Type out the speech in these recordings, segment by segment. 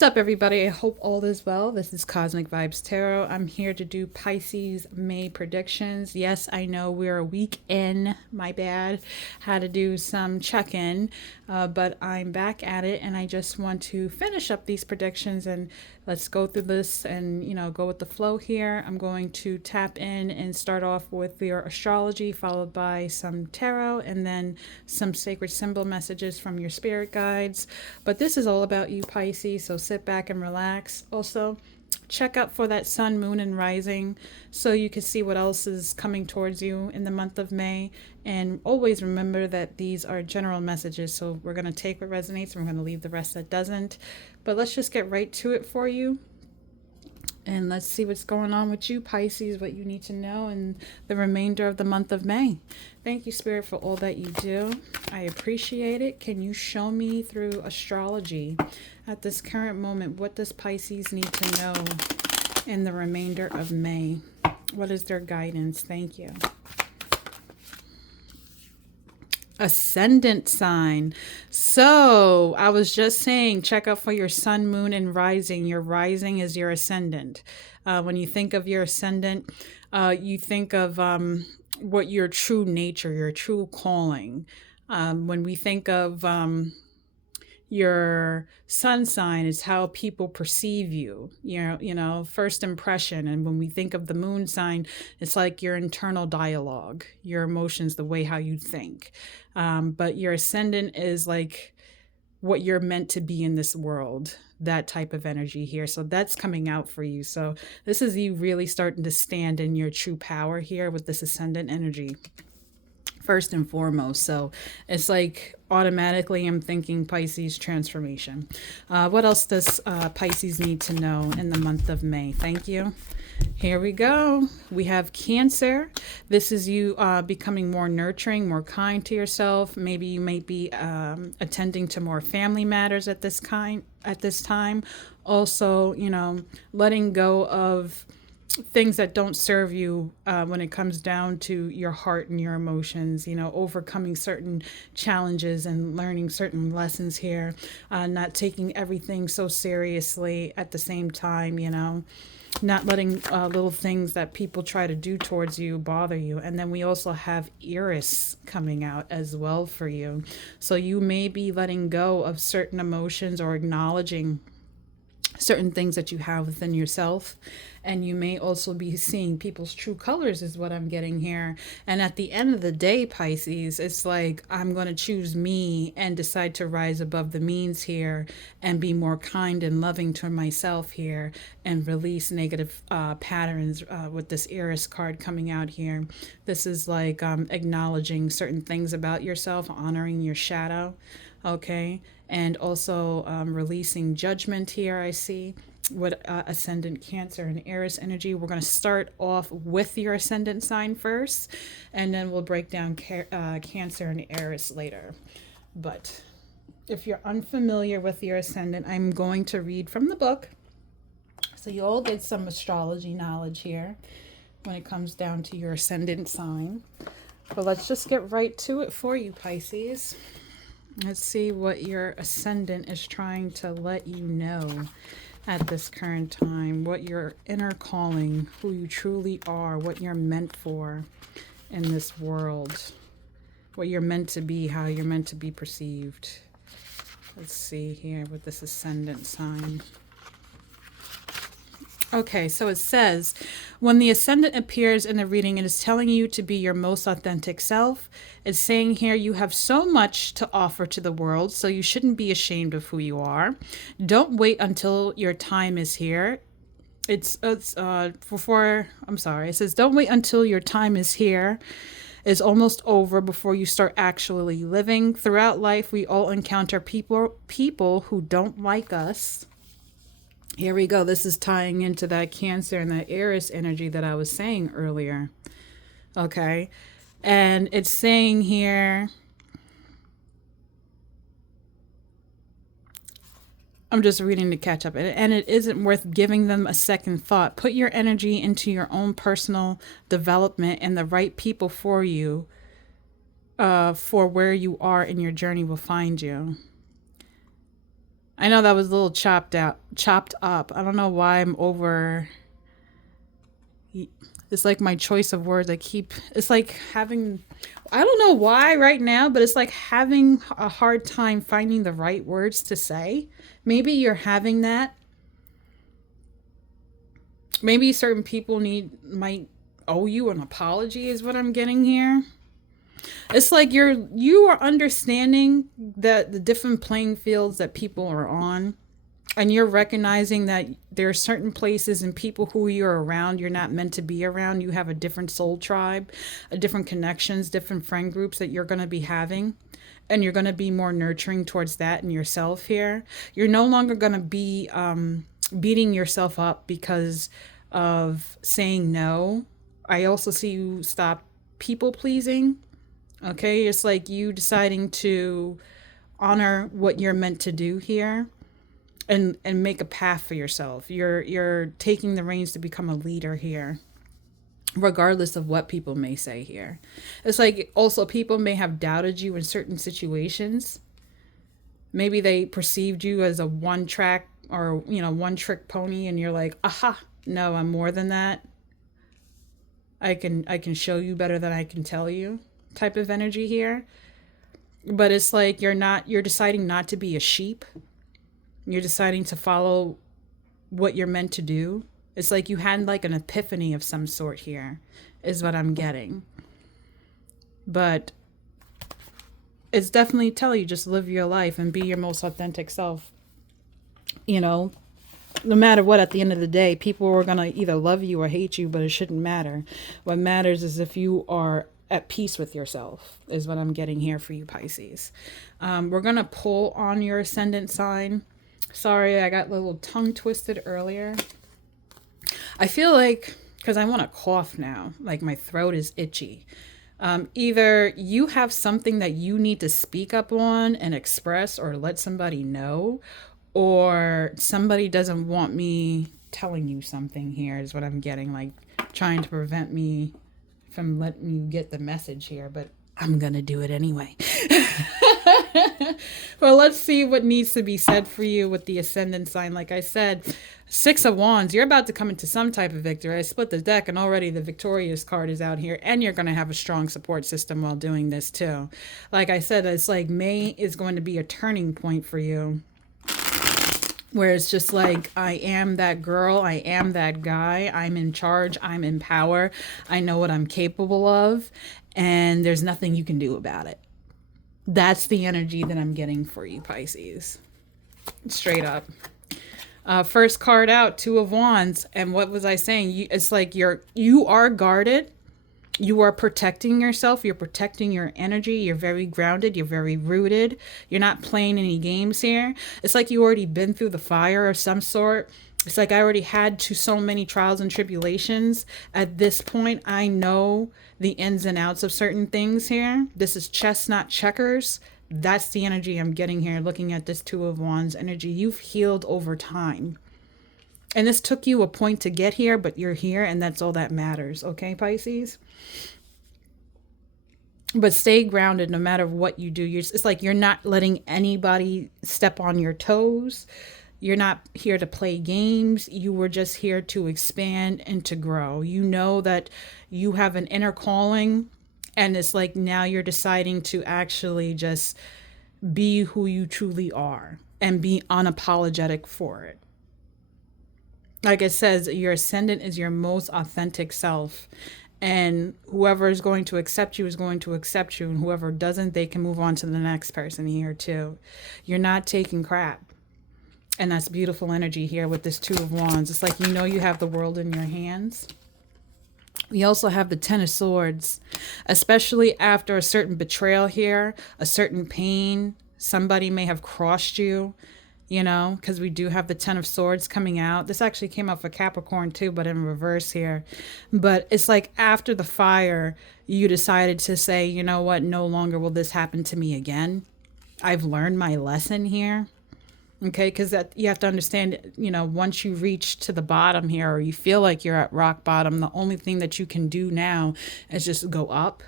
What's up, everybody? I hope all is well. This is Cosmic Vibes Tarot. I'm here to do Pisces May predictions. Yes, I know we're a week in. My bad. Had to do some check-in, but I'm back at it, and I just want to finish up these predictions and let's go through this and go with the flow here. I'm going to tap in and start off with your astrology, followed by some tarot, and then some sacred symbol messages from your spirit guides. But this is all about you, Pisces, so sit back and relax. Also, check out for that sun, moon, and rising so you can see what else is coming towards you in the month of May. And always remember that these are general messages, so we're going to take what resonates and we're going to leave the rest that doesn't. But let's just get right to it for you. And let's see what's going on with you, Pisces, what you need to know in the remainder of the month of May. Thank you, Spirit, for all that you do. I appreciate it. Can you show me through astrology at this current moment, what does Pisces need to know in the remainder of May? What is their guidance? Thank you. Ascendant sign. So I was just saying, check out for your sun, moon, and rising. Your rising is your ascendant. When you think of your ascendant, you think of what your true nature, your true calling. When we think of your sun sign, is how people perceive you, first impression. And when we think of the moon sign, it's like your internal dialogue, your emotions, the way how you think. But your ascendant is like what you're meant to be in this world, that type of energy here. So that's coming out for you. So this is you really starting to stand in your true power here with this ascendant energy, first and foremost. So it's like automatically I'm thinking Pisces transformation. What else does Pisces need to know in the month of May? Thank you. Here we go. We have Cancer. This is you becoming more nurturing, more kind to yourself. Maybe you may be attending to more family matters at this time. Also, letting go of things that don't serve you when it comes down to your heart and your emotions, overcoming certain challenges and learning certain lessons here, not taking everything so seriously at the same time, not letting little things that people try to do towards you bother you. And then we also have Eris coming out as well for you. So you may be letting go of certain emotions or acknowledging certain things that you have within yourself, and you may also be seeing people's true colors is what I'm getting here. And at the end of the day, Pisces, it's like I'm going to choose me and decide to rise above the means here and be more kind and loving to myself here and release negative patterns with this Eris card coming out here. This is like acknowledging certain things about yourself, honoring your shadow, okay, and also releasing judgment here. I see with ascendant Cancer and Eris energy. We're going to start off with your ascendant sign first, and then we'll break down Cancer and Eris later. But if you're unfamiliar with your ascendant, I'm going to read from the book, so you all get some astrology knowledge here when it comes down to your ascendant sign. But let's just get right to it for you, Pisces. Let's see what your ascendant is trying to let you know at this current time, what your inner calling, who you truly are, what you're meant for in this world, what you're meant to be, how you're meant to be perceived. Let's see here with this ascendant sign. Okay, so it says, when the ascendant appears in the reading, it is telling you to be your most authentic self. It's saying here you have so much to offer to the world, so you shouldn't be ashamed of who you are. Don't wait until your time is here. It says, don't wait until your time is here, is almost over before you start actually living. Throughout life, we all encounter people who don't like us. Here we go. This is tying into that Cancer and that Eris energy that I was saying earlier. Okay. And it's saying here, I'm just reading to catch up. And it isn't worth giving them a second thought. Put your energy into your own personal development, and the right people for you, for where you are in your journey, will find you. I know that was a little chopped up. I don't know why I'm over. It's like my choice of words. It's like having, I don't know why right now, but it's like having a hard time finding the right words to say. Maybe you're having that. Maybe certain people might owe you an apology, is what I'm getting here. It's like you are understanding that the different playing fields that people are on, and you're recognizing that there are certain places and people who you're around you're not meant to be around. You have a different soul tribe, a different connections, different friend groups that you're going to be having, and you're going to be more nurturing towards that in yourself here. You're no longer going to be beating yourself up because of saying no. I also see you stop people pleasing. Okay, it's like you deciding to honor what you're meant to do here, and make a path for yourself. You're taking the reins to become a leader here, regardless of what people may say here. It's like also people may have doubted you in certain situations. Maybe they perceived you as a one track or one trick pony, and you're like, aha, no, I'm more than that. I can show you better than I can tell you type of energy here. But it's like you're deciding not to be a sheep. You're deciding to follow what you're meant to do. It's like you had like an epiphany of some sort here, is what I'm getting. But it's definitely tell you just live your life and be your most authentic self. You know, no matter what, at the end of the day, people are going to either love you or hate you, but it shouldn't matter. What matters is if you are at peace with yourself, is what I'm getting here for you, Pisces. We're going to pull on your ascendant sign. Sorry, I got a little tongue twisted earlier. I feel like, because I want to cough now, like my throat is itchy. Either you have something that you need to speak up on and express or let somebody know, or somebody doesn't want me telling you something here, is what I'm getting, like trying to prevent me from letting you get the message here, but I'm going to do it anyway. Well, let's see what needs to be said for you with the ascendant sign. Like I said, 6 of Wands, you're about to come into some type of victory. I split the deck and already the victorious card is out here, and you're going to have a strong support system while doing this too. Like I said, it's like May is going to be a turning point for you, where it's just like, I am that girl, I am that guy, I'm in charge, I'm in power, I know what I'm capable of, and there's nothing you can do about it. That's the energy that I'm getting for you, Pisces. Straight up. First card out, 2 of Wands. And what was I saying? It's like you are guarded. You are protecting yourself. You're protecting your energy. You're very grounded. You're very rooted. You're not playing any games here. It's like you already been through the fire of some sort. It's like I already had so many trials and tribulations. At this point, I know the ins and outs of certain things here. This is chess, not checkers. That's the energy I'm getting here, looking at this 2 of Wands energy. You've healed over time. And this took you a point to get here, but you're here, and that's all that matters. Okay, Pisces? But stay grounded no matter what you do. It's like you're not letting anybody step on your toes. You're not here to play games. You were just here to expand and to grow. You know that you have an inner calling, and it's like now you're deciding to actually just be who you truly are and be unapologetic for it. Like it says, your ascendant is your most authentic self. And whoever is going to accept you is going to accept you. And whoever doesn't, they can move on to the next person here too. You're not taking crap. And that's beautiful energy here with this 2 of Wands. It's like, you have the world in your hands. We also have the 10 of Swords, especially after a certain betrayal here, a certain pain. Somebody may have crossed you, because we do have the 10 of Swords coming out. This actually came out for Capricorn too, but in reverse here. But it's like after the fire, you decided to say, you know what, no longer will this happen to me again. I've learned my lesson here. Okay, because that you have to understand, once you reach to the bottom here, or you feel like you're at rock bottom, the only thing that you can do now is just go up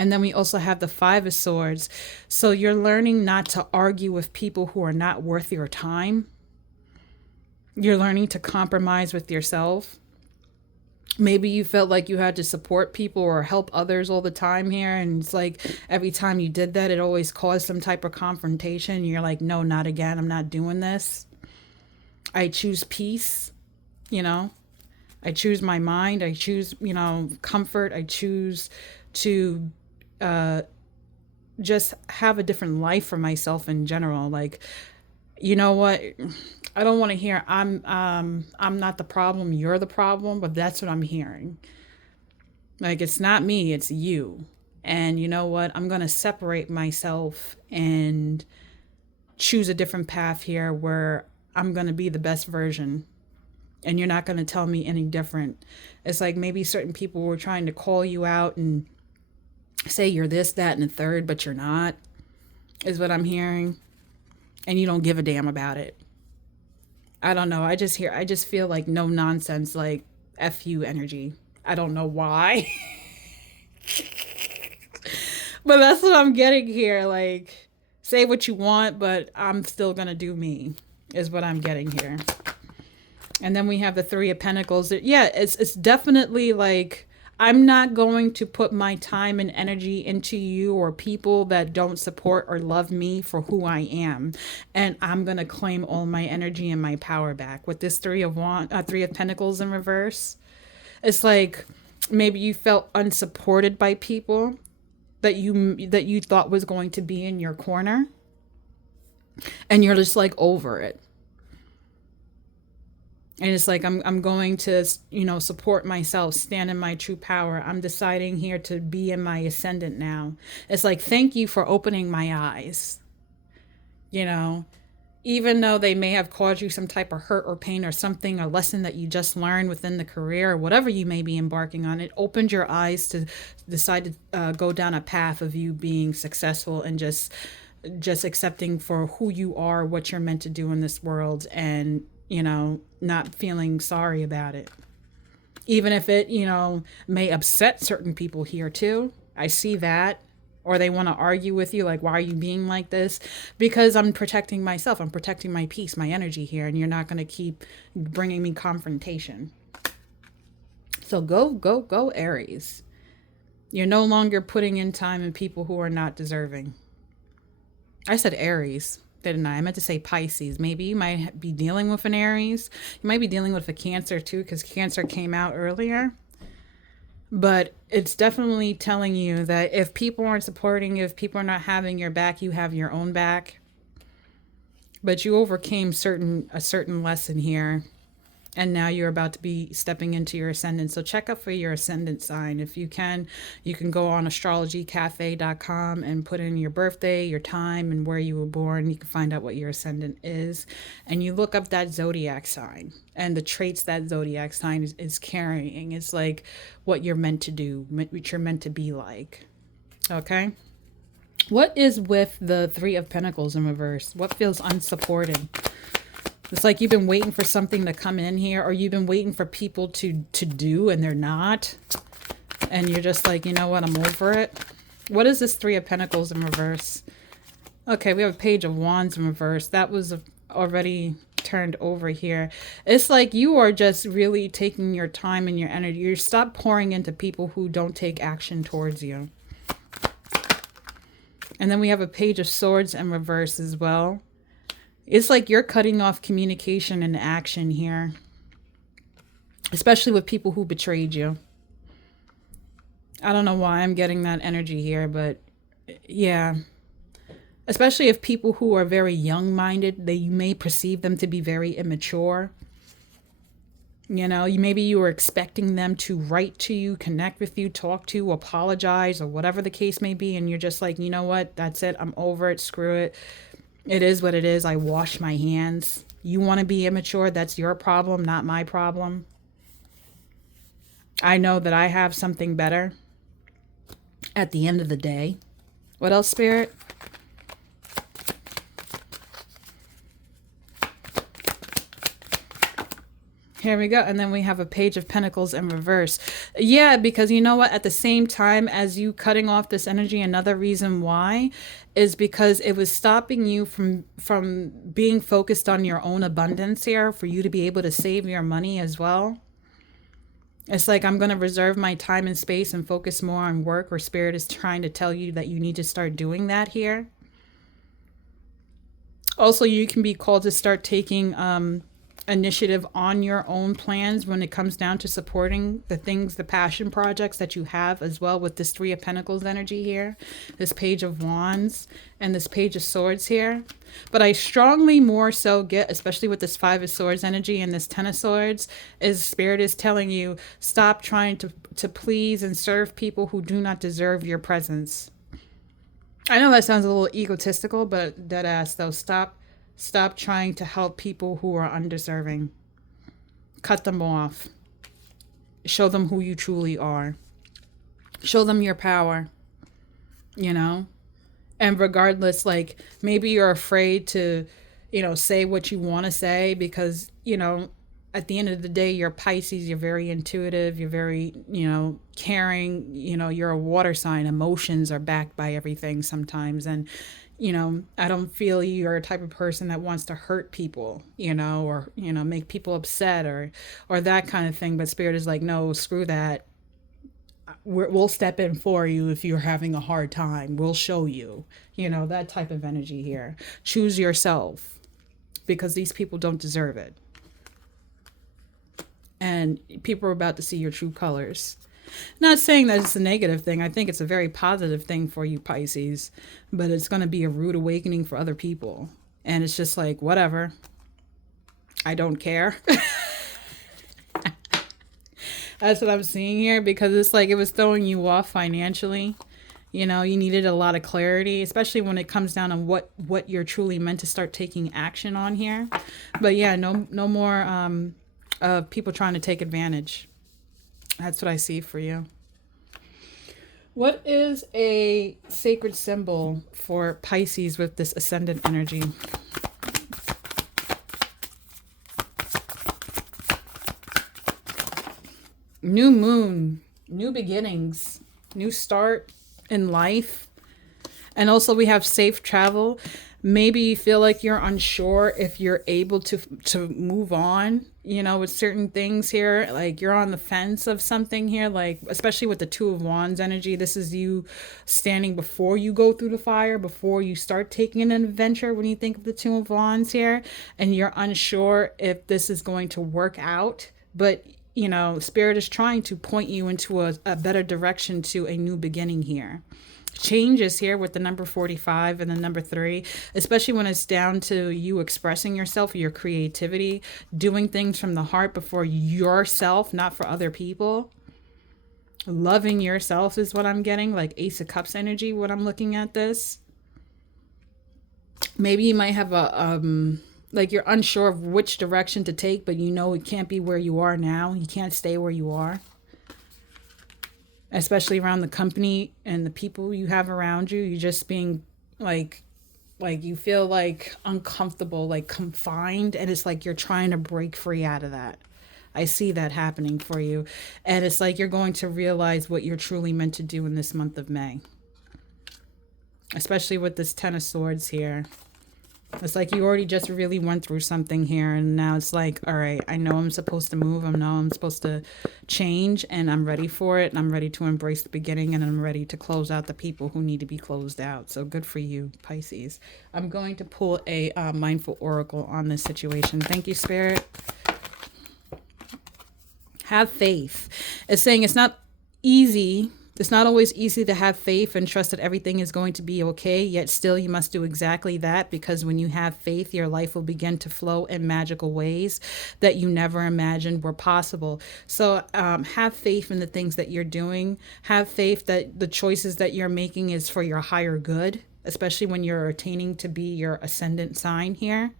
And then we also have the Five of Swords. So you're learning not to argue with people who are not worth your time. You're learning to compromise with yourself. Maybe you felt like you had to support people or help others all the time here. And it's like every time you did that, it always caused some type of confrontation. You're like, no, not again. I'm not doing this. I choose peace, you know. I choose my mind. I choose, comfort. I choose to just have a different life for myself in general. Like, you know what? I don't want to hear I'm not the problem, you're the problem, but that's what I'm hearing. Like, it's not me, it's you. And you know what? I'm going to separate myself and choose a different path here where I'm going to be the best version. And you're not going to tell me any different. It's like maybe certain people were trying to call you out and say you're this, that, and the third, but you're not, is what I'm hearing. And you don't give a damn about it. I don't know. I just feel like no nonsense, like F you energy. I don't know why. But that's what I'm getting here. Like, say what you want, but I'm still going to do me, is what I'm getting here. And then we have the Three of Pentacles. Yeah, it's definitely like, I'm not going to put my time and energy into you or people that don't support or love me for who I am. And I'm going to claim all my energy and my power back. With this Three of Pentacles in reverse, it's like maybe you felt unsupported by people that you thought was going to be in your corner. And you're just like over it. And it's like, I'm going to, support myself, stand in my true power. I'm deciding here to be in my ascendant now. It's like, thank you for opening my eyes. Even though they may have caused you some type of hurt or pain or something, or lesson that you just learned within the career or whatever you may be embarking on, it opened your eyes to decide to go down a path of you being successful and just accepting for who you are, what you're meant to do in this world, and not feeling sorry about it. Even if it, may upset certain people here too. I see that. Or they want to argue with you, like, why are you being like this? Because I'm protecting myself. I'm protecting my peace, my energy here. And you're not going to keep bringing me confrontation. So go, Aries. You're no longer putting in time in people who are not deserving. I said Aries, didn't I? I meant to say Pisces. Maybe you might be dealing with an Aries. You might be dealing with a Cancer too, because Cancer came out earlier. But it's definitely telling you that if people aren't supporting you, if people are not having your back, you have your own back. But you overcame a certain lesson here. And now you're about to be stepping into your ascendant. So check out for your ascendant sign. If you can go on astrologycafe.com and put in your birthday, your time, and where you were born. You can find out what your ascendant is. And you look up that zodiac sign and the traits that zodiac sign is carrying. It's like what you're meant to do, what you're meant to be like. Okay? What is with the Three of Pentacles in reverse? What feels unsupported? It's like you've been waiting for something to come in here, or you've been waiting for people to do and they're not. And you're just like, you know what, I'm over it. What is this Three of Pentacles in reverse? Okay, we have a Page of Wands in reverse. That was already turned over here. It's like you are just really taking your time and your energy. You stop pouring into people who don't take action towards you. And then we have a Page of Swords in reverse as well. It's like you're cutting off communication and action here. Especially with people who betrayed you. I don't know why I'm getting that energy here, but yeah. Especially if people who are very young-minded, you may perceive them to be very immature. Maybe you were expecting them to write to you, connect with you, talk to you, apologize, or whatever the case may be. And you're just like, you know what? That's it. I'm over it. Screw it. It is what it is. I wash my hands. You want to be immature? That's your problem, not my problem. I know that I have something better at the end of the day. What else, Spirit? Here we go. And then we have a Page of Pentacles in reverse. Yeah, because you know what? At the same time as you cutting off this energy, another reason why is because it was stopping you from being focused on your own abundance here, for you to be able to save your money as well. It's like, I'm going to reserve my time and space and focus more on work, or Spirit is trying to tell you that you need to start doing that here. Also, you can be called to start taking initiative on your own plans when it comes down to supporting the things, the passion projects that you have as well, with this Three of Pentacles energy here, this Page of Wands, and this Page of Swords here. But I strongly more so get, especially with this Five of Swords energy and this Ten of Swords, is Spirit is telling you, stop trying to please and serve people who do not deserve your presence. I know that sounds a little egotistical, but dead ass though, stop trying to help people who are undeserving. Cut them off. Show them who you truly are. Show them your power, you know? And regardless, like, maybe you're afraid to, say what you want to say because, at the end of the day, you're Pisces, you're very intuitive, you're very, caring, you're a water sign. Emotions are backed by everything sometimes. And, I don't feel you're a type of person that wants to hurt people, or, make people upset or that kind of thing. But Spirit is like, no, screw that. We'll step in for you if you're having a hard time. We'll show you, that type of energy here. Choose yourself, because these people don't deserve it. And people are about to see your true colors. Not saying that it's a negative thing. I think it's a very positive thing for you, Pisces. But it's going to be a rude awakening for other people. And it's just like, whatever. I don't care. That's what I'm seeing here, because it's like it was throwing you off financially. You needed a lot of clarity, especially when it comes down on what you're truly meant to start taking action on here. But yeah, no more of people trying to take advantage. That's what I see for you. What is a sacred symbol for Pisces with this Ascendant energy? New moon, new beginnings, new start in life. And also we have safe travel. Maybe you feel like you're unsure if you're able to move on, with certain things here. Like you're on the fence of something here, like especially with the Two of Wands energy. This is you standing before you go through the fire, before you start taking an adventure when you think of the Two of Wands here. And you're unsure if this is going to work out. But Spirit is trying to point you into a better direction, to a new beginning here. Changes here with the number 45 and the number 3, especially when it's down to you expressing yourself, your creativity, doing things from the heart before yourself, not for other people. Loving yourself is what I'm getting, like Ace of Cups energy when I'm looking at this. Maybe you might have like you're unsure of which direction to take, but it can't be where you are now. You can't stay where you are. Especially around the company and the people you have around you. You're just being like you feel like uncomfortable, like confined. And it's like you're trying to break free out of that. I see that happening for you. And it's like you're going to realize what you're truly meant to do in this month of May. Especially with this Ten of Swords here. It's like you already just really went through something here, and now it's like, all right, I know I'm supposed to move. I know I'm supposed to change, and I'm ready for it, and I'm ready to embrace the beginning, and I'm ready to close out the people who need to be closed out. So good for you, Pisces. I'm going to pull a Mindful Oracle on this situation. Thank you, Spirit. Have faith. It's saying it's not easy. It's not always easy to have faith and trust that everything is going to be okay, yet still you must do exactly that, because when you have faith, your life will begin to flow in magical ways that you never imagined were possible. So have faith in the things that you're doing. Have faith that the choices that you're making is for your higher good, especially when you're attaining to be your ascendant sign here.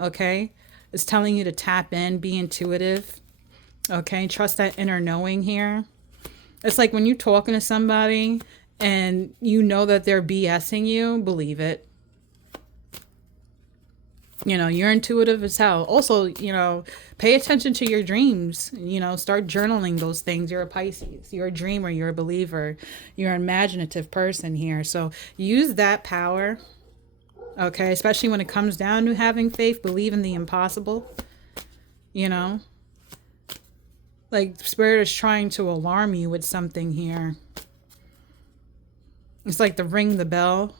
Okay? It's telling you to tap in, be intuitive. Okay? Trust that inner knowing here. It's like when you're talking to somebody and you know that they're BSing you, believe it. You know, you're intuitive as hell. Also, pay attention to your dreams. Start journaling those things. You're a Pisces. You're a dreamer. You're a believer. You're an imaginative person here. So use that power, okay? Especially when it comes down to having faith, believe in the impossible. Like Spirit is trying to alarm you with something here. It's like the ring the bell.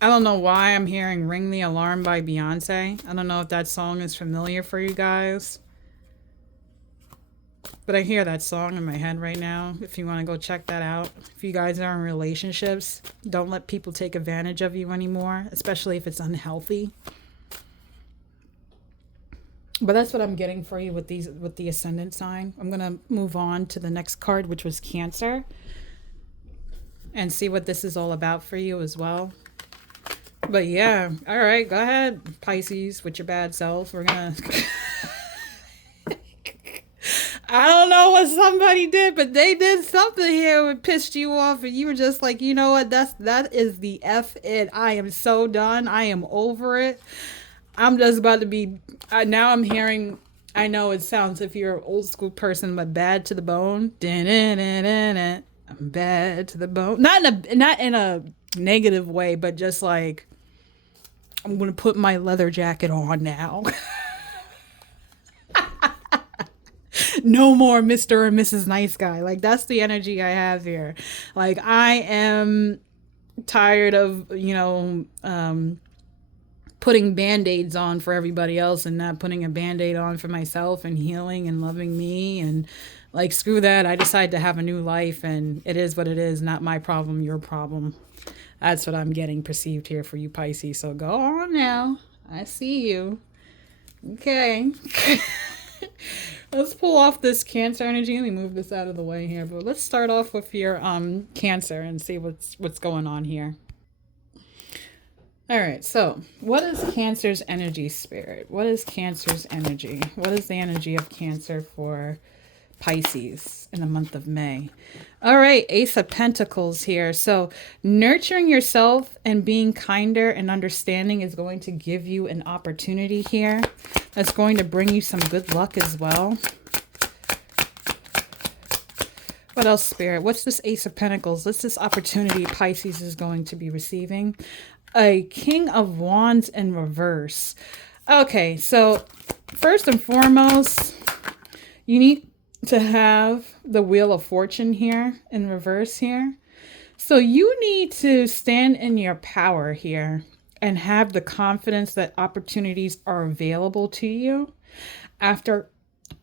I don't know why I'm hearing Ring the Alarm by Beyonce. I don't know if that song is familiar for you guys. But I hear that song in my head right now. If you want to go check that out. If you guys are in relationships, don't let people take advantage of you anymore, especially if it's unhealthy. But that's what I'm getting for you with the Ascendant sign. I'm going to move on to the next card, which was Cancer, and see what this is all about for you as well. But yeah, all right, go ahead, Pisces, with your bad self. We're gonna I don't know what somebody did, but they did something here that pissed you off, and you were just like, you know what, that is the F it. I am so done. I am over it. I'm just about to be now I'm hearing, I know it sounds, if you're an old school person, but bad to the bone. I'm bad to the bone. Not in a negative way, but just like, I'm going to put my leather jacket on now. No more Mr. or Mrs. Nice Guy. Like, that's the energy I have here. Like, I am tired of, putting band-aids on for everybody else and not putting a band-aid on for myself and healing and loving me. And like, screw that. I decided to have a new life, and it is what it is. Not my problem, your problem. That's what I'm getting perceived here for you, Pisces. So go on now. I see you. Okay. Let's pull off this Cancer energy. Let me move this out of the way here. But let's start off with your Cancer and see what's going on here. All right. So what is Cancer's energy, Spirit? What is Cancer's energy? What is the energy of Cancer for Pisces in the month of May? All right, Ace of Pentacles here. So nurturing yourself and being kinder and understanding is going to give you an opportunity here. That's going to bring you some good luck as well. What else, Spirit? What's this Ace of Pentacles? What's this opportunity Pisces is going to be receiving? A King of Wands in reverse. Okay, so first and foremost, you need to have the Wheel of Fortune here in reverse here. So you need to stand in your power here and have the confidence that opportunities are available to you after,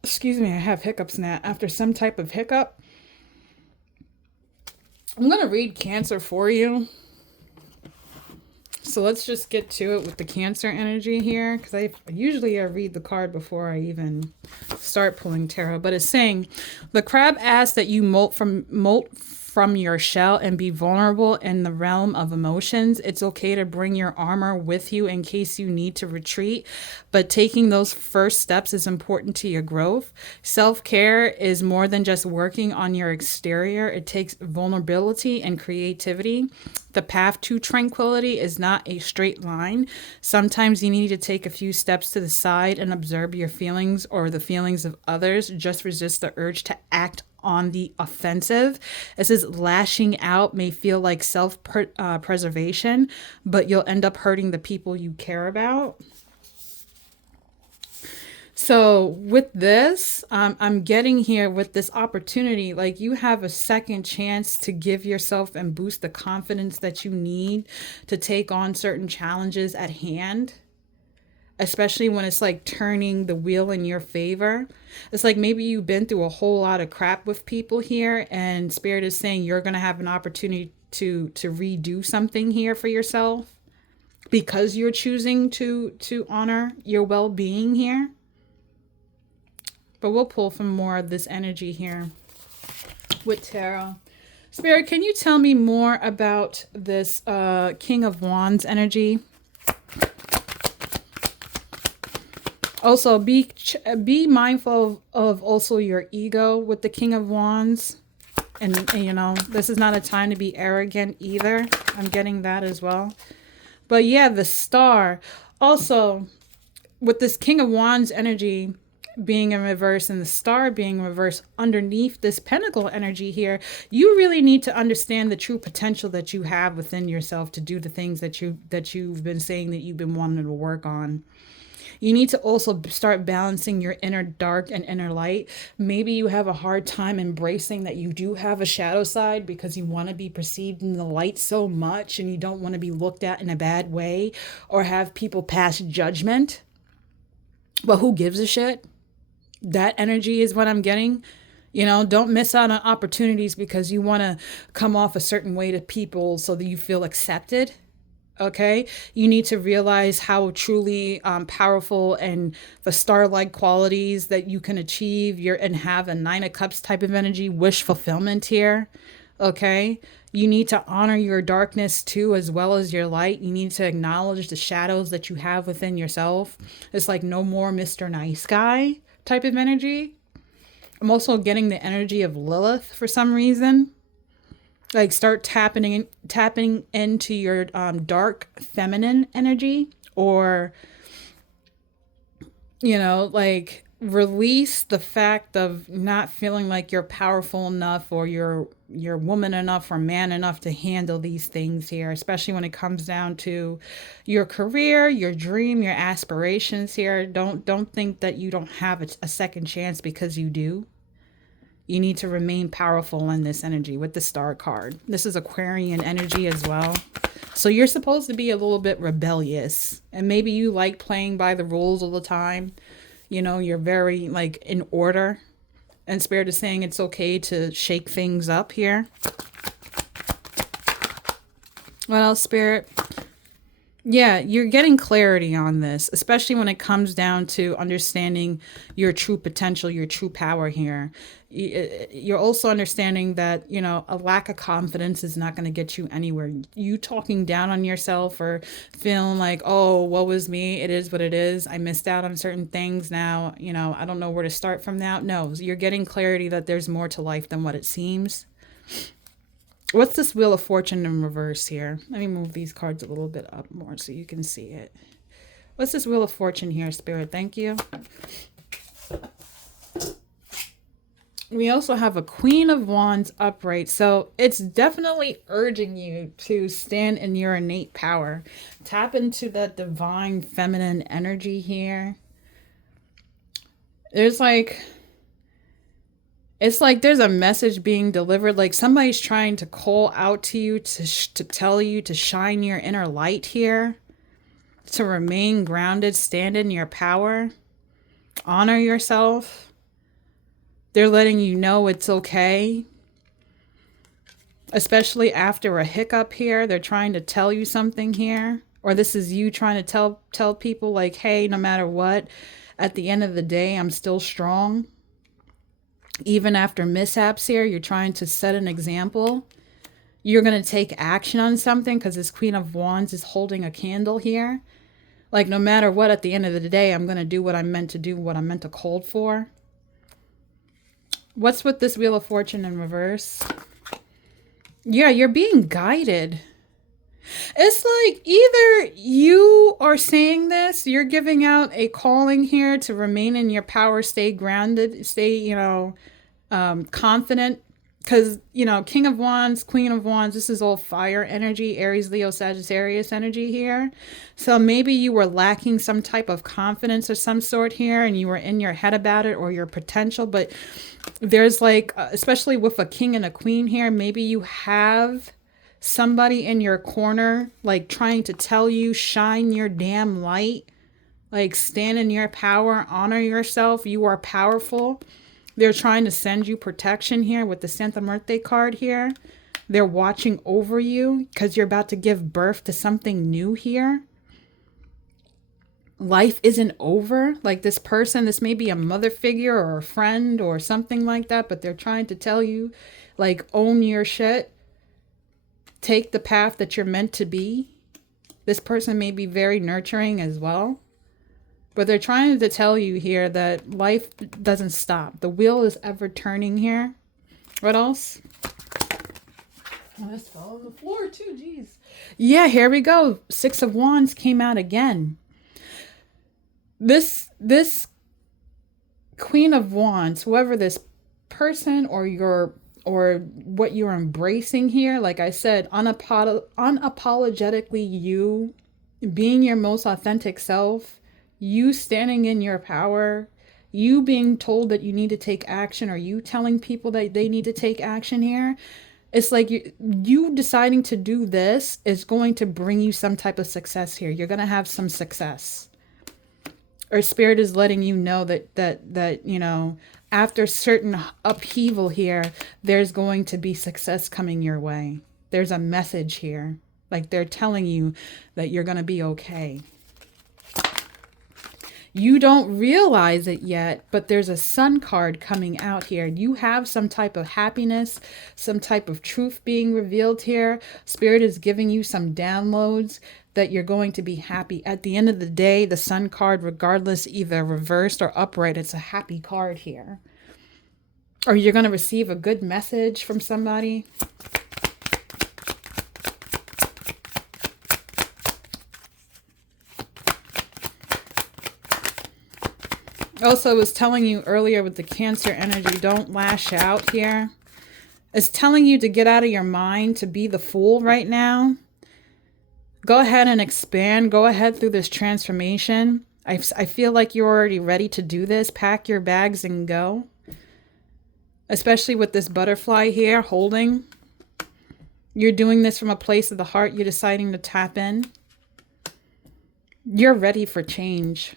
excuse me, I have hiccups now, after some type of hiccup. I'm going to read Cancer for you. So let's just get to it with the Cancer energy here, because I read the card before I even start pulling tarot. But it's saying, the crab asks that you molt from your shell and be vulnerable in the realm of emotions. It's okay to bring your armor with you in case you need to retreat, but taking those first steps is important to your growth. Self-care is more than just working on your exterior. It takes vulnerability and creativity. The path to tranquility is not a straight line. Sometimes you need to take a few steps to the side and observe your feelings or the feelings of others. Just resist the urge to act on the offensive. It says lashing out may feel like self-preservation, but you'll end up hurting the people you care about. So with this, I'm getting here with this opportunity, like you have a second chance to give yourself and boost the confidence that you need to take on certain challenges at hand. Especially when it's like turning the wheel in your favor. It's like maybe you've been through a whole lot of crap with people here, and Spirit is saying you're going to have an opportunity to redo something here for yourself because you're choosing to honor your well-being here. But we'll pull from more of this energy here with tarot. Spirit, can you tell me more about this King of Wands energy? Also, be mindful of also your ego with the King of Wands. And this is not a time to be arrogant either. I'm getting that as well. But yeah, the star. Also, with this King of Wands energy being in reverse and the star being reversed underneath this pentacle energy here, you really need to understand the true potential that you have within yourself to do the things that you've been saying that you've been wanting to work on. You need to also start balancing your inner dark and inner light. Maybe you have a hard time embracing that you do have a shadow side because you want to be perceived in the light so much and you don't want to be looked at in a bad way or have people pass judgment. But who gives a shit? That energy is what I'm getting. Don't miss out on opportunities because you want to come off a certain way to people so that you feel accepted. Okay, you need to realize how truly powerful and the star-like qualities that you can achieve. And have a Nine of Cups type of energy, wish fulfillment here. Okay, you need to honor your darkness too, as well as your light. You need to acknowledge the shadows that you have within yourself. It's like no more Mr. Nice Guy type of energy. I'm also getting the energy of Lilith for some reason. Like start tapping into your dark feminine energy, or like release the fact of not feeling like you're powerful enough or you're woman enough or man enough to handle these things here, especially when it comes down to your career, your dream, your aspirations here. Don't think that you don't have a second chance, because you do. You need to remain powerful in this energy with the star card. This is Aquarian energy as well. So you're supposed to be a little bit rebellious. And maybe you like playing by the rules all the time. You're very like in order. And Spirit is saying it's okay to shake things up here. What else, Spirit? Yeah, you're getting clarity on this, especially when it comes down to understanding your true potential, your true power here. You're also understanding that, a lack of confidence is not going to get you anywhere. You talking down on yourself or feeling like, oh, woe is me. It is what it is. I missed out on certain things now. I don't know where to start from now. No, you're getting clarity that there's more to life than what it seems. What's this Wheel of Fortune in reverse here? Let me move these cards a little bit up more so you can see it. What's this Wheel of Fortune here, Spirit? Thank you. We also have a Queen of Wands upright. So it's definitely urging you to stand in your innate power. Tap into that divine feminine energy here. It's like there's a message being delivered, like somebody's trying to call out to you to tell you to shine your inner light here, to remain grounded, stand in your power, honor yourself. They're letting you know it's okay, especially after a hiccup here. They're trying to tell you something here, or this is you trying to tell people like, hey, no matter what, at the end of the day, I'm still strong. Even after mishaps here, you're trying to set an example. You're going to take action on something because this Queen of Wands is holding a candle here. Like no matter what, at the end of the day, I'm going to do what I'm meant to do, what I'm meant to call for. What's with this Wheel of Fortune in reverse? Yeah, you're being guided. It's like either you are saying this, you're giving out a calling here to remain in your power, stay grounded, stay, confident. Because, King of Wands, Queen of Wands, this is all fire energy, Aries, Leo, Sagittarius energy here. So maybe you were lacking some type of confidence of some sort here and you were in your head about it or your potential. But there's like, especially with a king and a queen here, maybe you have somebody in your corner, like trying to tell you, shine your damn light, like stand in your power, honor yourself. You are powerful. They're trying to send you protection here with the Santa Muerte card here. They're watching over you because you're about to give birth to something new here. Life isn't over. Like this person, this may be a mother figure or a friend or something like that, but they're trying to tell you, like, own your shit. Take the path that you're meant to be. This person may be very nurturing as well. But they're trying to tell you here that life doesn't stop. The wheel is ever turning here. What else? Oh, this fell on the floor too, jeez. Yeah, here we go. Six of Wands came out again. This Queen of Wands, whoever this person or what you're embracing here, like I said, unapologetically you being your most authentic self, you standing in your power, you being told that you need to take action, or you telling people that they need to take action here. It's like you deciding to do this is going to bring you some type of success here. You're going to have some success. Or spirit is letting you know that you know, after certain upheaval here, there's going to be success coming your way. There's a message here. Like they're telling you that you're going to be okay. You don't realize it yet, but there's a sun card coming out here. You have some type of happiness, some type of truth being revealed here. Spirit is giving you some downloads that you're going to be happy. At the end of the day, the sun card, regardless, either reversed or upright, it's a happy card here. Or you're going to receive a good message from somebody. Also, I was telling you earlier with the Cancer energy, don't lash out here. It's telling you to get out of your mind, to be the fool right now. Go ahead and expand. Go ahead through this transformation. I feel like you're already ready to do this. Pack your bags and go. Especially with this butterfly here holding. You're doing this from a place of the heart. You're deciding to tap in. You're ready for change.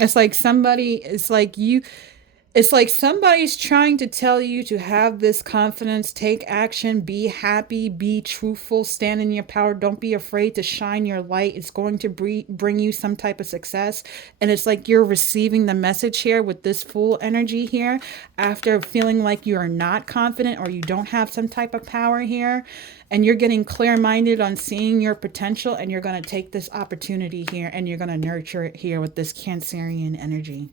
It's like somebody's trying to tell you to have this confidence, take action, be happy, be truthful, stand in your power. Don't be afraid to shine your light. It's going to bring you some type of success. And it's like you're receiving the message here with this full energy here after feeling like you are not confident or you don't have some type of power here. And you're getting clear-minded on seeing your potential, and you're going to take this opportunity here and you're going to nurture it here with this Cancerian energy.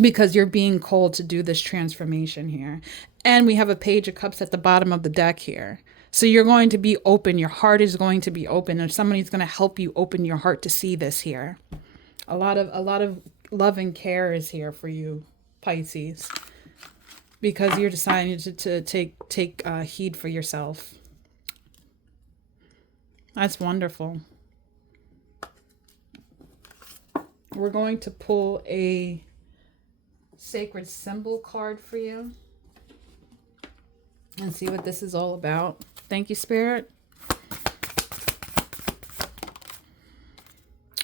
Because you're being called to do this transformation here. And we have a Page of Cups at the bottom of the deck here. So you're going to be open. Your heart is going to be open, and somebody's going to help you open your heart to see this here. A lot of love and care is here for you, Pisces. Because you're deciding to take heed for yourself. That's wonderful. We're going to pull a sacred symbol card for you and see what this is all about. Thank you, Spirit.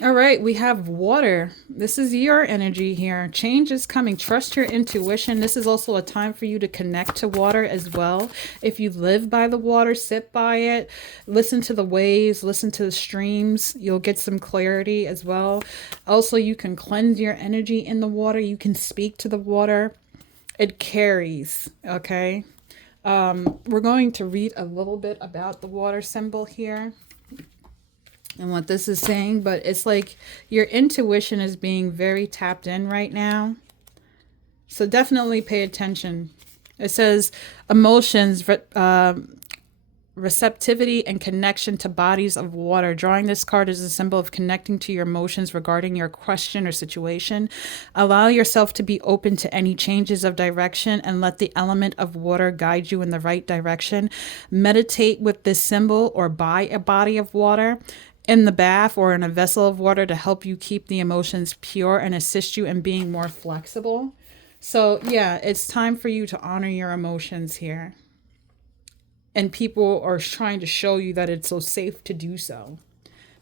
All right, we have water. This is your energy here. Change is coming. Trust your intuition. This is also a time for you to connect to water as well. If you live by the water, sit by it. Listen to the waves. Listen to the streams. You'll get some clarity as well. Also, you can cleanse your energy in the water. You can speak to the water. It carries, okay? We're going to read a little bit about the water symbol here and what this is saying, but it's like your intuition is being very tapped in right now. So definitely pay attention. It says emotions, receptivity, and connection to bodies of water. Drawing this card is a symbol of connecting to your emotions regarding your question or situation. Allow yourself to be open to any changes of direction and let the element of water guide you in the right direction. Meditate with this symbol or by a body of water in the bath or in a vessel of water to help you keep the emotions pure and assist you in being more flexible. So yeah, it's time for you to honor your emotions here. And people are trying to show you that it's so safe to do so,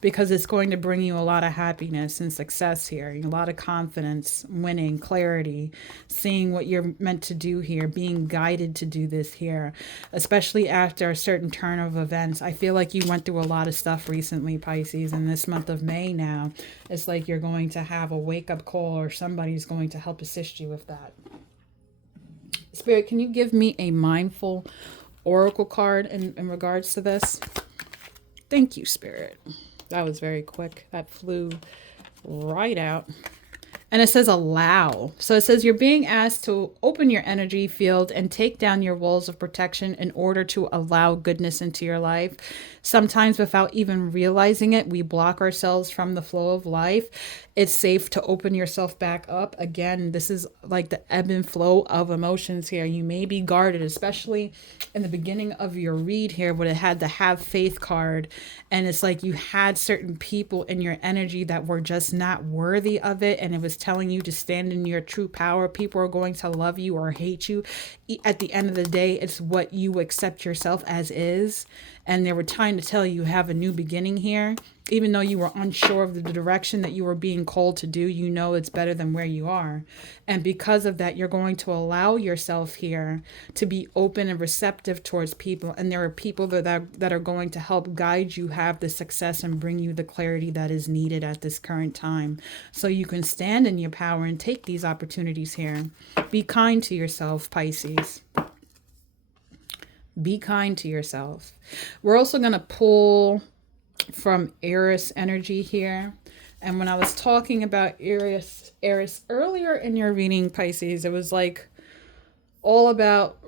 because it's going to bring you a lot of happiness and success here. A lot of confidence, winning, clarity, seeing what you're meant to do here, being guided to do this here, especially after a certain turn of events. I feel like you went through a lot of stuff recently, Pisces, and this month of May now, it's like you're going to have a wake-up call, or somebody's going to help assist you with that. Spirit, can you give me a mindful oracle card in regards to this? Thank you, Spirit. That was very quick. That flew right out. And it says allow. So it says you're being asked to open your energy field and take down your walls of protection in order to allow goodness into your life. Sometimes without even realizing it, we block ourselves from the flow of life. It's safe to open yourself back up. Again, this is like the ebb and flow of emotions here. You may be guarded, especially in the beginning of your read here, when it had the have faith card. And it's like you had certain people in your energy that were just not worthy of it. And it was telling you to stand in your true power. People are going to love you or hate you. At the end of the day, it's what you accept yourself as is. And they were trying to tell you have a new beginning here. Even though you were unsure of the direction that you were being called to do, you know it's better than where you are. And because of that, you're going to allow yourself here to be open and receptive towards people. And there are people that are going to help guide you have the success and bring you the clarity that is needed at this current time. So you can stand in your power and take these opportunities here. Be kind to yourself, Pisces. Be kind to yourself. We're also going to pull from Eris energy here. And when I was talking about Eris earlier in your reading, Pisces, it was like all about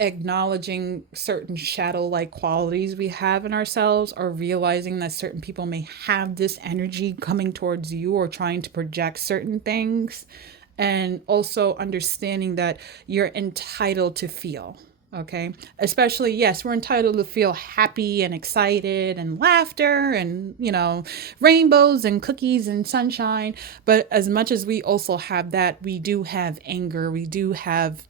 acknowledging certain shadow-like qualities we have in ourselves, or realizing that certain people may have this energy coming towards you or trying to project certain things. And also understanding that you're entitled to feel. Okay. Especially, yes, we're entitled to feel happy and excited and laughter and, rainbows and cookies and sunshine. But as much as we also have that, we do have anger. We do have,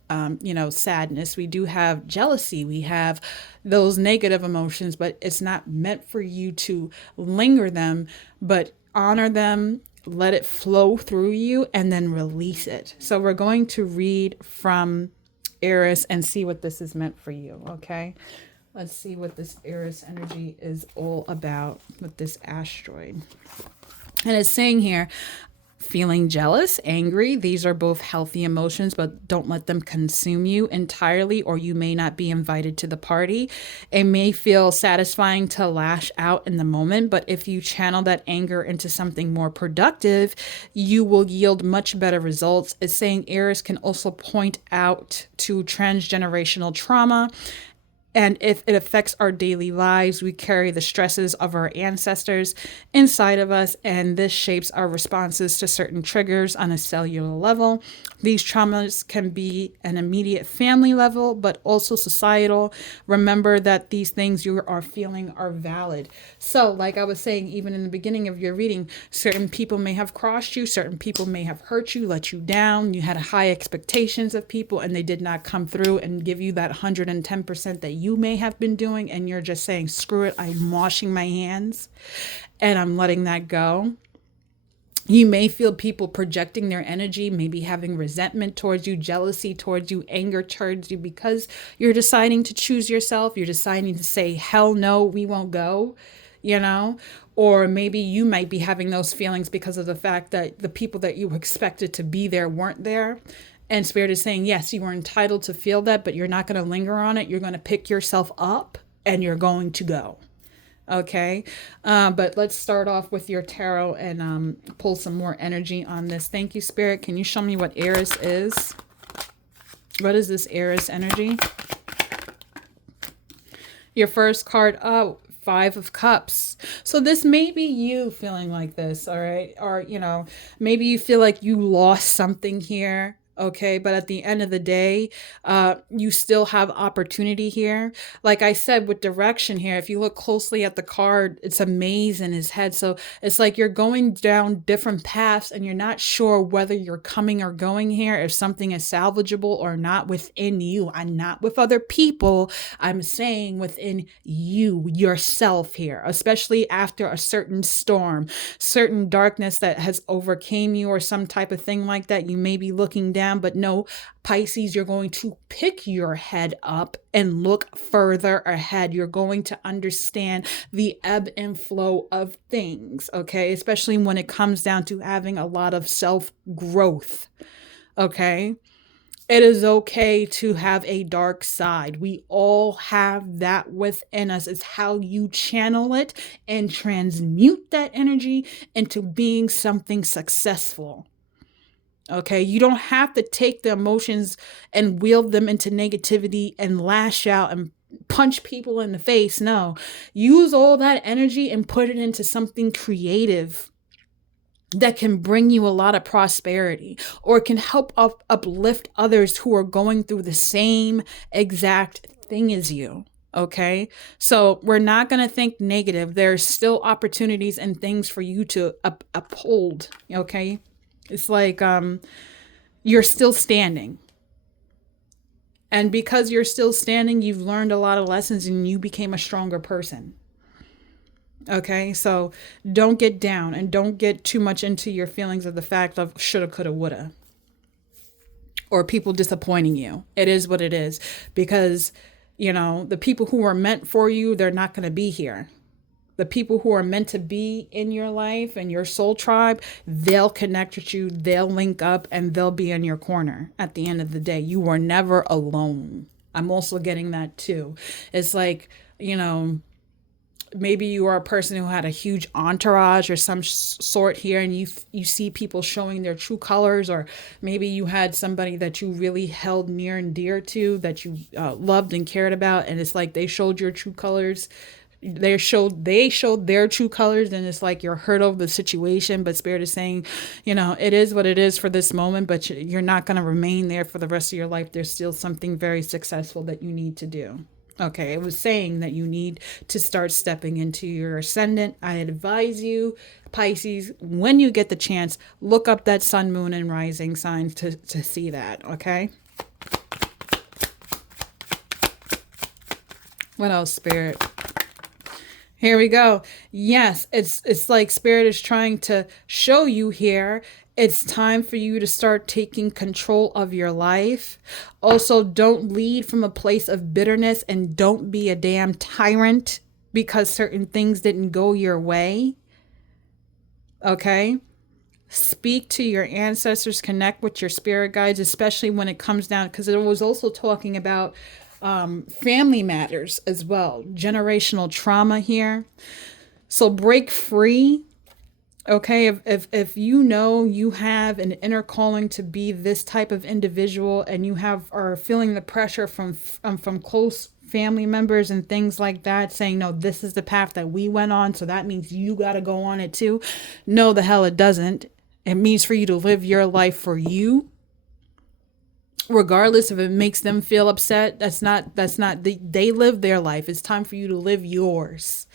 sadness. We do have jealousy. We have those negative emotions, but it's not meant for you to linger them, but honor them. Let it flow through you and then release it. So we're going to read from Eris and see what this is meant for you. Okay, let's see what this Eris energy is all about with this asteroid. And it's saying here, feeling jealous, angry, these are both healthy emotions, but don't let them consume you entirely, or you may not be invited to the party. It may feel satisfying to lash out in the moment, but if you channel that anger into something more productive, you will yield much better results. It's saying Eris can also point out to transgenerational trauma. And if it affects our daily lives, we carry the stresses of our ancestors inside of us, and this shapes our responses to certain triggers on a cellular level. These traumas can be an immediate family level, but also societal. Remember that these things you are feeling are valid. So, like I was saying, even in the beginning of your reading, certain people may have crossed you, certain people may have hurt you, let you down. You had high expectations of people, and they did not come through and give you that 110% that you may have been doing, and you're just saying, screw it, I'm washing my hands and I'm letting that go. You may feel people projecting their energy, maybe having resentment towards you, jealousy towards you, anger towards you, because you're deciding to choose yourself. You're deciding to say, hell no, we won't go, or maybe you might be having those feelings because of the fact that the people that you expected to be there weren't there. And Spirit is saying, yes, you were entitled to feel that, but you're not going to linger on it. You're going to pick yourself up and you're going to go. Okay. But let's start off with your tarot and pull some more energy on this. Thank you, Spirit. Can you show me what Eris is? What is this Eris energy? Your first card, Five of Cups. So this may be you feeling like this, all right? Or, maybe you feel like you lost something here. Okay, but at the end of the day, you still have opportunity here. Like I said, with direction here, if you look closely at the card, it's a maze in his head. So it's like you're going down different paths and you're not sure whether you're coming or going here, if something is salvageable or not within you. I'm not with other people. I'm saying within you, yourself here, especially after a certain storm, certain darkness that has overcame you or some type of thing like that. You may be looking down. But no, Pisces, you're going to pick your head up and look further ahead. You're going to understand the ebb and flow of things, okay? Especially when it comes down to having a lot of self-growth, okay? It is okay to have a dark side. We all have that within us. It's how you channel it and transmute that energy into being something successful. Okay, you don't have to take the emotions and wield them into negativity and lash out and punch people in the face. No, use all that energy and put it into something creative that can bring you a lot of prosperity, or can help uplift others who are going through the same exact thing as you. Okay, so we're not going to think negative. There's still opportunities and things for you to uphold. Okay, it's like you're still standing. And because you're still standing, you've learned a lot of lessons and you became a stronger person. Okay, so don't get down and don't get too much into your feelings of the fact of shoulda, coulda, woulda, or people disappointing you. It is what it is, because, the people who are meant for you, they're not going to be here. The people who are meant to be in your life and your soul tribe, they'll connect with you, they'll link up, and they'll be in your corner at the end of the day. You are never alone. I'm also getting that too. It's like, maybe you are a person who had a huge entourage or some sort here, and you see people showing their true colors, or maybe you had somebody that you really held near and dear to, that you loved and cared about, and it's like they showed your true colors. They showed their true colors, and it's like you're hurt over the situation, but Spirit is saying, it is what it is for this moment, but you're not going to remain there for the rest of your life. There's still something very successful that you need to do. Okay, it was saying that you need to start stepping into your ascendant. I advise you, Pisces, when you get the chance, look up that sun, moon, and rising signs to see that, okay? What else, Spirit? Here we go. Yes, it's like Spirit is trying to show you here. It's time for you to start taking control of your life. Also, don't lead from a place of bitterness, and don't be a damn tyrant because certain things didn't go your way. Okay? Speak to your ancestors, connect with your spirit guides, especially when it comes down, because it was also talking about family matters as well, generational trauma here. So break free. Okay, if you have an inner calling to be this type of individual, and you are feeling the pressure from close family members and things like that, saying, no, this is the path that we went on, so that means you got to go on it too. No, the hell it doesn't. It means for you to live your life for you, regardless if it makes them feel upset. They live their life. It's time for you to live yours.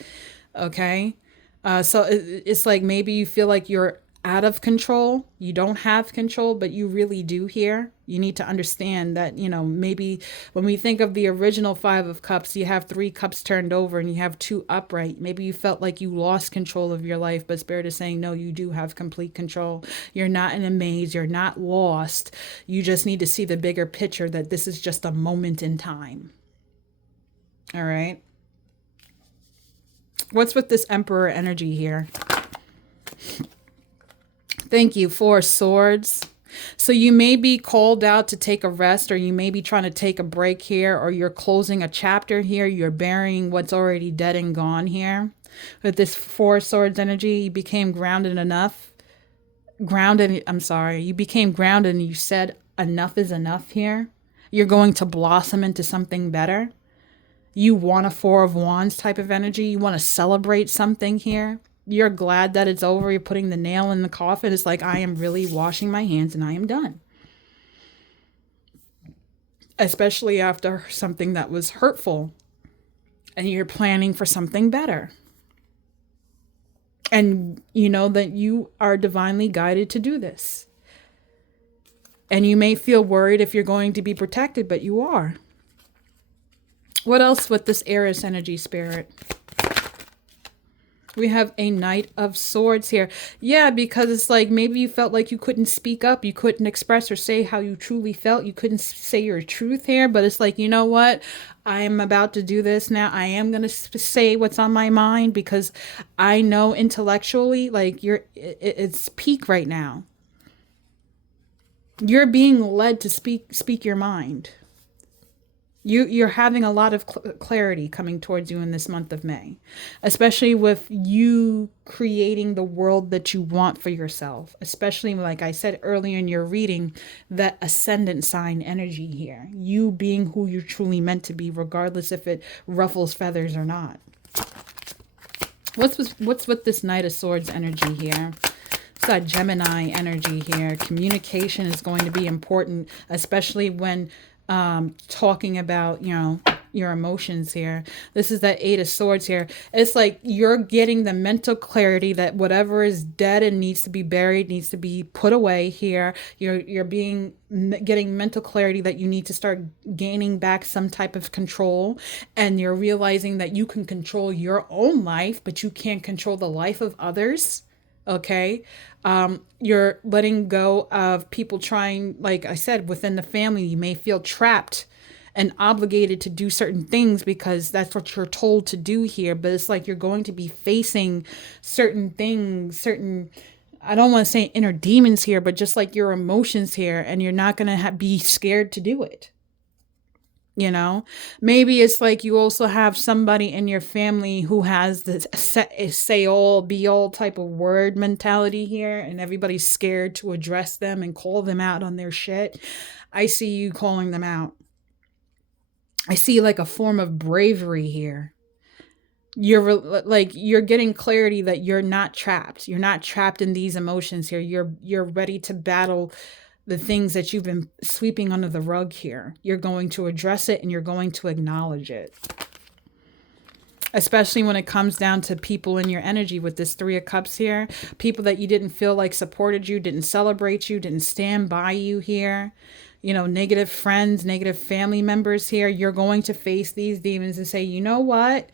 Okay. So it's like maybe you feel like you're out of control. You don't have control, but you really do here. You need to understand that, maybe when we think of the original 5 of Cups, you have 3 cups turned over and you have 2 upright. Maybe you felt like you lost control of your life, but Spirit is saying, no, you do have complete control. You're not in a maze. You're not lost. You just need to see the bigger picture, that this is just a moment in time. All right. What's with this Emperor energy here? Thank you. 4 swords. So you may be called out to take a rest, or you may be trying to take a break here, or you're closing a chapter here. You're burying what's already dead and gone here. With this 4 swords energy, you became grounded enough. You became grounded and you said enough is enough here. You're going to blossom into something better. You want a 4 of Wands type of energy. You want to celebrate something here. You're glad that it's over. You're putting the nail in the coffin. It's like, I am really washing my hands and I am done. Especially after something that was hurtful. And you're planning for something better. And you know that you are divinely guided to do this. And you may feel worried if you're going to be protected, but you are. What else with this Aries energy, Spirit? We have a Knight of Swords here. Yeah, because it's like maybe you felt like you couldn't speak up. You couldn't express or say how you truly felt. You couldn't say your truth here. But it's like, you know what? I am about to do this now. I am going to say what's on my mind, because I know intellectually, like, it's peak right now. You're being led to speak your mind. You're having a lot of clarity coming towards you in this month of May, especially with you creating the world that you want for yourself, especially like I said earlier in your reading, that ascendant sign energy here, you being who you're truly meant to be, regardless if it ruffles feathers or not. What's with this Knight of Swords energy here? It's that Gemini energy here. Communication is going to be important, especially when talking about, you know, your emotions here. This is that Eight of Swords here. It's like you're getting the mental clarity that whatever is dead and needs to be buried needs to be put away here. You're getting mental clarity that you need to start gaining back some type of control, and you're realizing that you can control your own life, but you can't control the life of others. Okay. You're letting go of people trying, like I said, within the family, you may feel trapped and obligated to do certain things because that's what you're told to do here. But it's like you're going to be facing certain things, certain, I don't want to say inner demons here, but just like your emotions here, and you're not going to be scared to do it. You know, maybe it's like you also have somebody in your family who has this say all be all type of word mentality here, and everybody's scared to address them and call them out on their shit. I see you calling them out. I see like a form of bravery here. You're getting clarity that you're not trapped. You're not trapped in these emotions here. You're ready to battle the things that you've been sweeping under the rug here. You're going to address it and you're going to acknowledge it. Especially when it comes down to people in your energy with this Three of Cups here. People that you didn't feel like supported you, didn't celebrate you, didn't stand by you here. You know, negative friends, negative family members here. You're going to face these demons and say, you know what?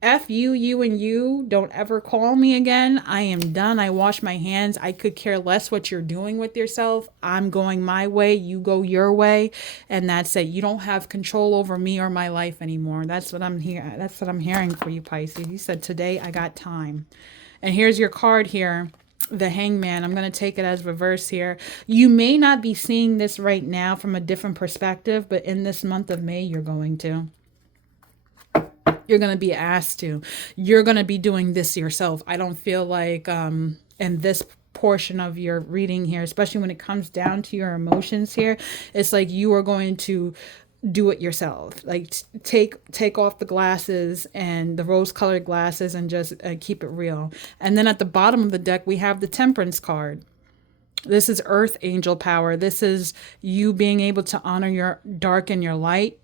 F you, you, and you. Don't ever call me again. I am done. I wash my hands. I could care less what you're doing with yourself. I'm going my way. You go your way. And that's it. You don't have control over me or my life anymore. That's what I'm here. That's what I'm hearing for you, Pisces. You said, today I got time. And here's your card here. The Hangman. I'm going to take it as reverse here. You may not be seeing this right now from a different perspective, but in this month of May, you're going to. You're going to be asked to. You're going to be doing this yourself. I don't feel like in this portion of your reading here, especially when it comes down to your emotions here, it's like you are going to do it yourself. Like take off the glasses and the rose-colored glasses and just keep it real. And then at the bottom of the deck, we have the Temperance card. This is Earth Angel power. This is you being able to honor your dark and your light.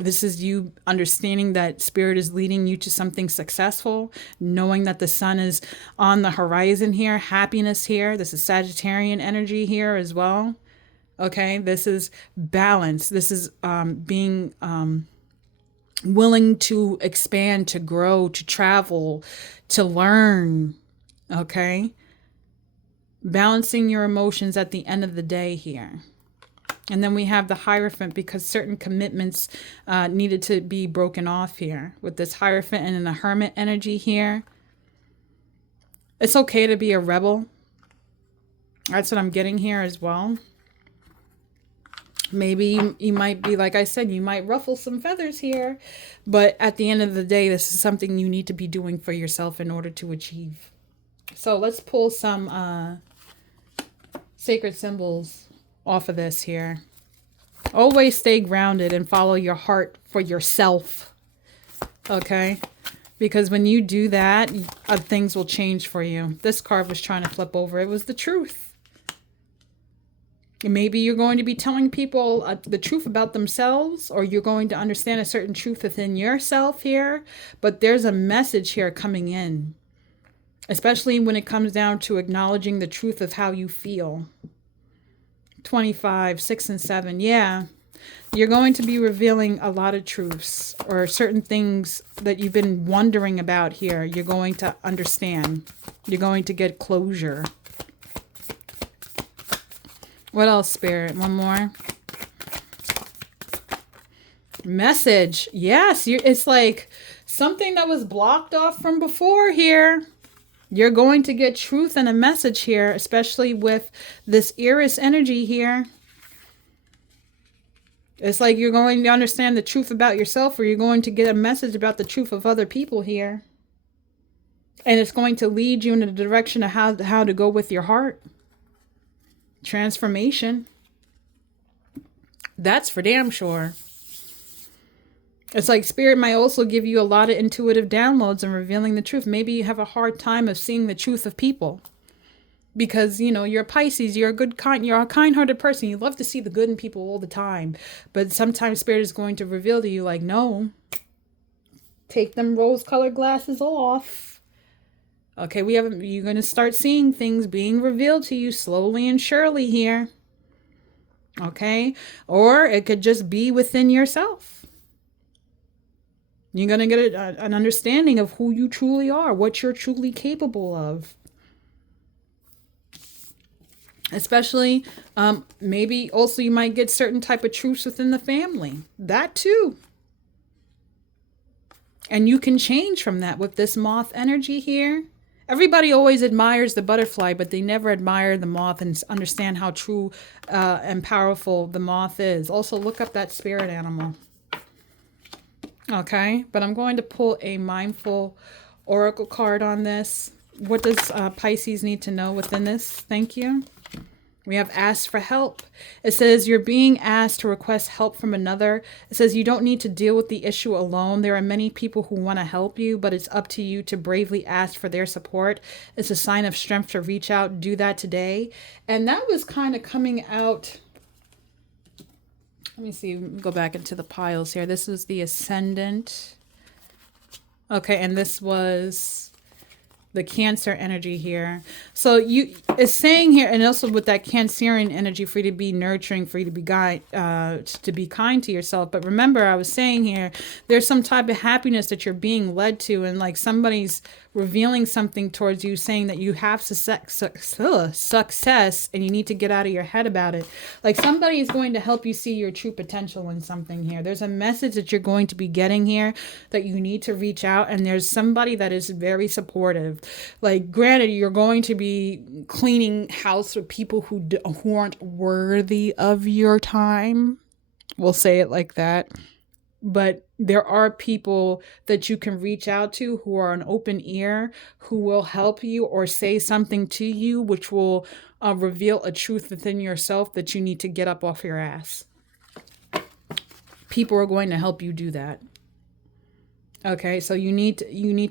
This is you understanding that spirit is leading you to something successful, knowing that the sun is on the horizon here, happiness here. This is Sagittarian energy here as well. Okay, this is balance. This is being willing to expand, to grow, to travel, to learn. Okay, balancing your emotions at the end of the day here. And then we have the Hierophant because certain commitments needed to be broken off here with this Hierophant and then the Hermit energy here. It's okay to be a rebel. That's what I'm getting here as well. Maybe you might be, like I said, you might ruffle some feathers here. But at the end of the day, this is something you need to be doing for yourself in order to achieve. So let's pull some sacred symbols off of this here. Always stay grounded and follow your heart for yourself. Okay? Because when you do that, things will change for you. This card was trying to flip over. It was the truth. Maybe you're going to be telling people the truth about themselves, or you're going to understand a certain truth within yourself here. But there's a message here coming in, especially when it comes down to acknowledging the truth of how you feel. 25, 6, and 7. Yeah, you're going to be revealing a lot of truths or certain things that you've been wondering about here. You're going to understand. You're going to get closure. What else, Spirit? One more. Message. Yes, it's like something that was blocked off from before here. You're going to get truth and a message here, especially with this Eris energy here. It's like you're going to understand the truth about yourself, or you're going to get a message about the truth of other people here. And it's going to lead you in the direction of how to go with your heart. Transformation. That's for damn sure. It's like Spirit might also give you a lot of intuitive downloads and revealing the truth. Maybe you have a hard time of seeing the truth of people. Because, you know, you're a Pisces, you're a kind-hearted person. You love to see the good in people all the time. But sometimes Spirit is going to reveal to you, like, no, take them rose-colored glasses off. Okay, you're going to start seeing things being revealed to you slowly and surely here. Okay? Or it could just be within yourself. You're going to get an understanding of who you truly are, what you're truly capable of. Especially, maybe also you might get certain type of truths within the family. That too. And you can change from that with this moth energy here. Everybody always admires the butterfly, but they never admire the moth and understand how true and powerful the moth is. Also, look up that spirit animal. Okay, but I'm going to pull a mindful oracle card on this. What does Pisces need to know within this? Thank you. We have asked for help. It says you're being asked to request help from another. It says you don't need to deal with the issue alone. There are many people who want to help you, but it's up to you to bravely ask for their support. It's a sign of strength to reach out. Do that today. And that was kind of coming out. Let me see. Go back into the piles here. This is the Ascendant. Okay, and this was the Cancer energy here. So it's saying here, and also with that Cancerian energy, for you to be nurturing, for you to be to be kind to yourself. But remember, I was saying here, there's some type of happiness that you're being led to, and like somebody's revealing something towards you, saying that you have success and you need to get out of your head about it. Like somebody is going to help you see your true potential in something here. There's a message that you're going to be getting here that you need to reach out, and there's somebody that is very supportive. Like granted, you're going to be cleaning house with people who aren't worthy of your time. We'll say it like that. But there are people that you can reach out to who are an open ear, who will help you or say something to you, which will reveal a truth within yourself that you need to get up off your ass. People are going to help you do that. Okay, so you need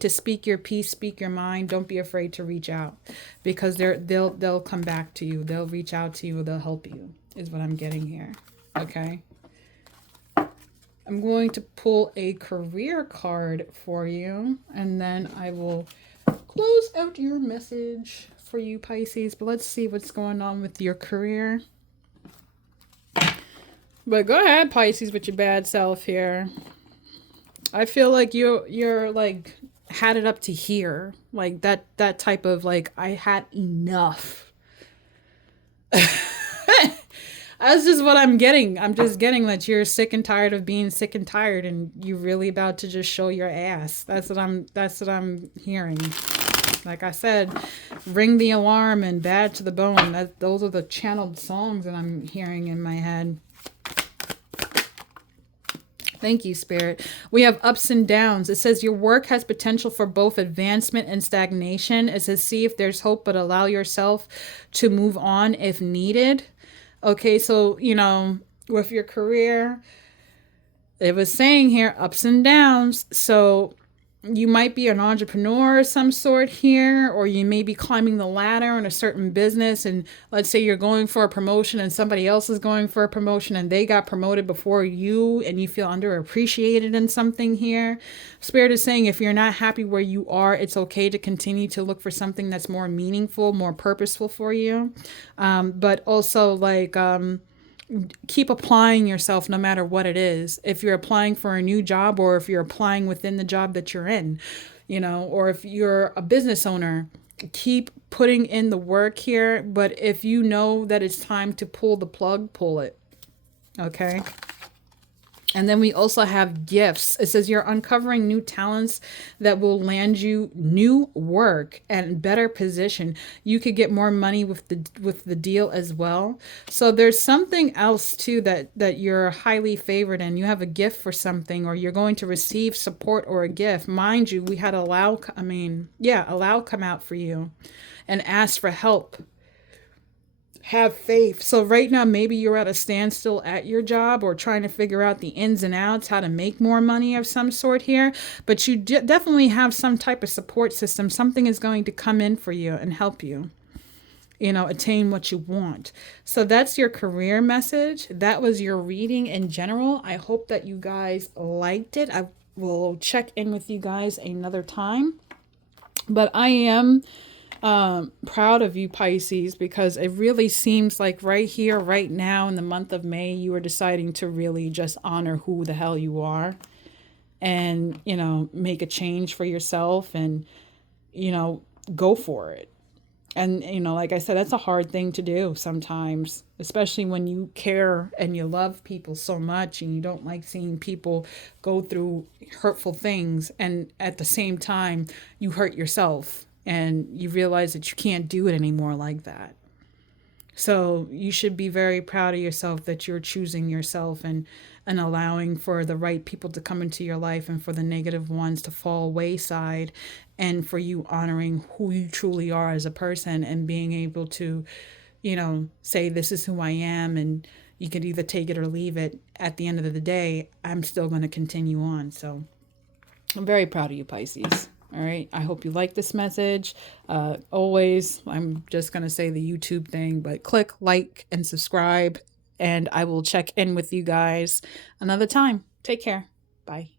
to speak your piece, speak your mind. Don't be afraid to reach out, because they'll come back to you. They'll reach out to you. They'll help you, is what I'm getting here. Okay. I'm going to pull a career card for you, and then I will close out your message for you, Pisces. But let's see what's going on with your career. But go ahead, Pisces, with your bad self here. I feel like you're like had it up to here. Like that type of like, I had enough. That's just what I'm getting. I'm just getting that you're sick and tired of being sick and tired, and you're really about to just show your ass. That's what I'm hearing. Like I said, ring the alarm and bad to the bone. Those are the channeled songs that I'm hearing in my head. Thank you, Spirit. We have ups and downs. It says your work has potential for both advancement and stagnation. It says see if there's hope, but allow yourself to move on if needed. Okay, so, you know, with your career, it was saying here, ups and downs. So you might be an entrepreneur of some sort here, or you may be climbing the ladder in a certain business. And let's say you're going for a promotion and somebody else is going for a promotion and they got promoted before you, and you feel underappreciated in something here. Spirit is saying if you're not happy where you are, it's okay to continue to look for something that's more meaningful, more purposeful for you. But also like, keep applying yourself no matter what it is. If you're applying for a new job, or if you're applying within the job that you're in, you know, or if you're a business owner, keep putting in the work here. But if you know that it's time to pull the plug, pull it. Okay. And then we also have gifts. It says you're uncovering new talents that will land you new work and better position. You could get more money with the deal as well. So there's something else too that you're highly favored in. You have a gift for something, or you're going to receive support or a gift. Mind you, we had allow. I mean, yeah, allow come out for you, and ask for help. Have faith. So right now, maybe you're at a standstill at your job or trying to figure out the ins and outs, how to make more money of some sort here, but you definitely have some type of support system. Something is going to come in for you and help you, attain what you want. So that's your career message. That was your reading in general. I hope that you guys liked it. I will check in with you guys another time. But I am proud of you, Pisces, because it really seems like right here, right now, in the month of May, you are deciding to really just honor who the hell you are and, make a change for yourself and, go for it. And, like I said, that's a hard thing to do sometimes, especially when you care and you love people so much and you don't like seeing people go through hurtful things. And at the same time, you hurt yourself and you realize that you can't do it anymore like that. So you should be very proud of yourself that you're choosing yourself and allowing for the right people to come into your life and for the negative ones to fall wayside, and for you honoring who you truly are as a person and being able to, say, this is who I am, and you can either take it or leave it. At the end of the day, I'm still going to continue on. So I'm very proud of you, Pisces. All right. I hope you like this message. Always, I'm just going to say the YouTube thing, but click like and subscribe, and I will check in with you guys another time. Take care. Bye.